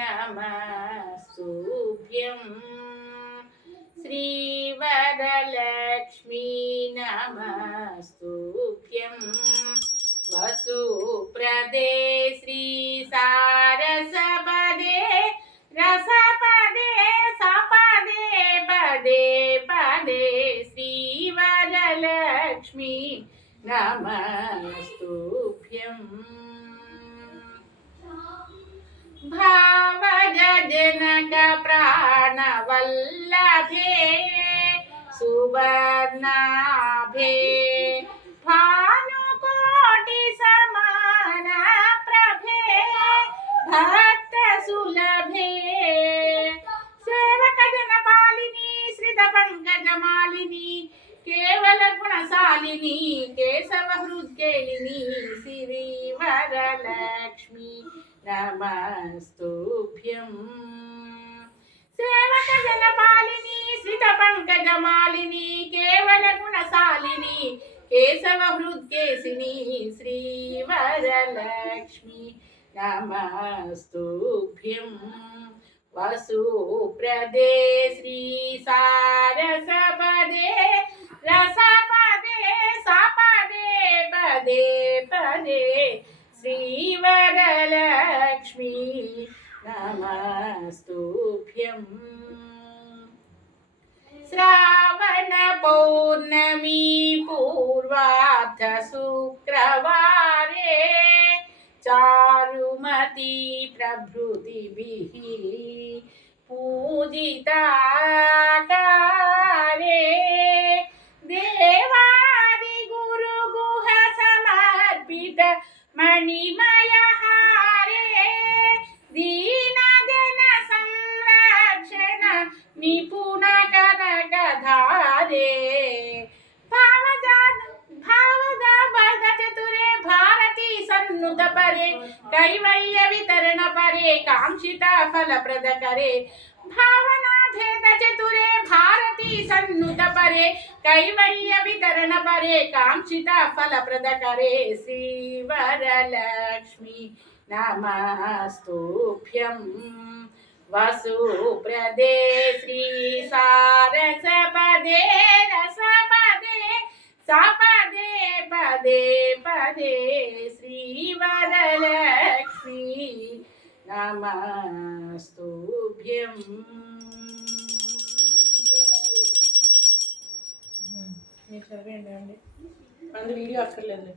नमस्तुभ्यं श्रीवरलक्ष्मी नमस्तुभ्यं वसुप्रदे श्रीसारसपदे रसपदे सपदे पदे पदे श्रीवरलक्ष्मी नमस्तुभ्यं भावजनक प्राणवल्लभे सुवर्णाभे भानुकोटि समान प्रभे भक्तसुलभे सेवकजन पालिनी श्रित पंकजमालिनी केवल गुणशालिनी केशव हृद्केलिनी श्रीवरलक्ष्मी नमस्तुभ्यं सेवकजनपालिनी श्रित पंकजमालिनी केवल गुणशालिनी केशव हृद्केशिनी श्रीवरलक्ष्मी नमस्तुभ्यं वसुप्रदे श्रीसारसपदे रसपदे सपदे पदे पदे श्रीवरलक्ष्मी नमस्तुभ्यं श्रावण पौर्णमी पूर्वार्ध शुक्रवारे चारुमती प्रभृतिभिः पूजिताकारे देवादि गुरुगुह समर्पित मणिमय हारे दीनजन संरक्षण निपुण कनकधारे भावद चतुरे भारती सन्नुत परे कैवल्य वितरण परे कांक्षिता फलप्रद करे भावना भेद चतुरे भारती सन्नुत परे कैवल्य वितरण परे कांक्षिता फलप्रद करे श्रीवरलक्ष्मी नमस्तुभ्यं वसुप्रदे श्रीसारसपदे रसपदे सपदे पदे पदे श्रीवरलक्ष्मी नमस्तुभ्यं మీరు చదివేయండి అండి. మన వీడియో అక్కర్లేదు.